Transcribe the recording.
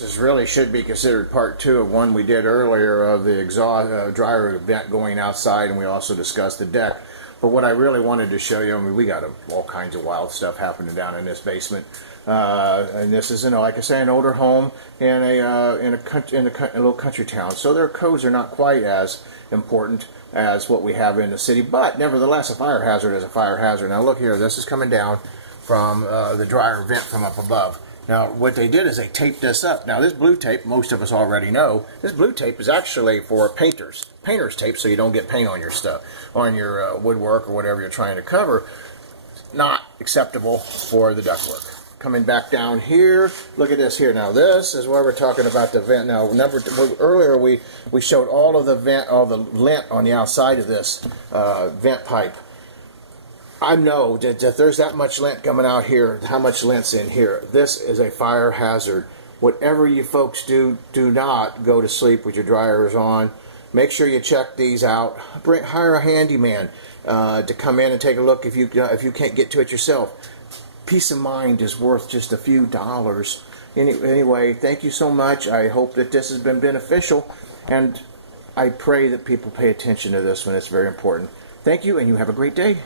This really should be considered part 2 of one we did earlier of the exhaust dryer vent going outside, and we also discussed the deck. But what I really wanted to show you, I mean, we got all kinds of wild stuff happening down in this basement. And this is, like I say, an older home in a little country town. So their codes are not quite as important as what we have in the city. But nevertheless, a fire hazard is a fire hazard. Now look here, this is coming down from the dryer vent from up above. Now, what they did is they taped this up. Now, this blue tape, most of us already know, this blue tape is actually for painters. Painter's tape, so you don't get paint on your stuff, on your woodwork or whatever you're trying to cover. Not acceptable for the ductwork. Coming back down here, look at this here. Now, this is where we're talking about the vent. Now, earlier we showed all of the vent, all the lint on the outside of this vent pipe. I know that if there's that much lint coming out here, how much lint's in here. This is a fire hazard. Whatever you folks do, do not go to sleep with your dryers on. Make sure you check these out. Hire a handyman to come in and take a look if you can't get to it yourself. Peace of mind is worth just a few dollars. Anyway, thank you so much. I hope that this has been beneficial, and I pray that people pay attention to this one. It's very important. Thank you, and you have a great day.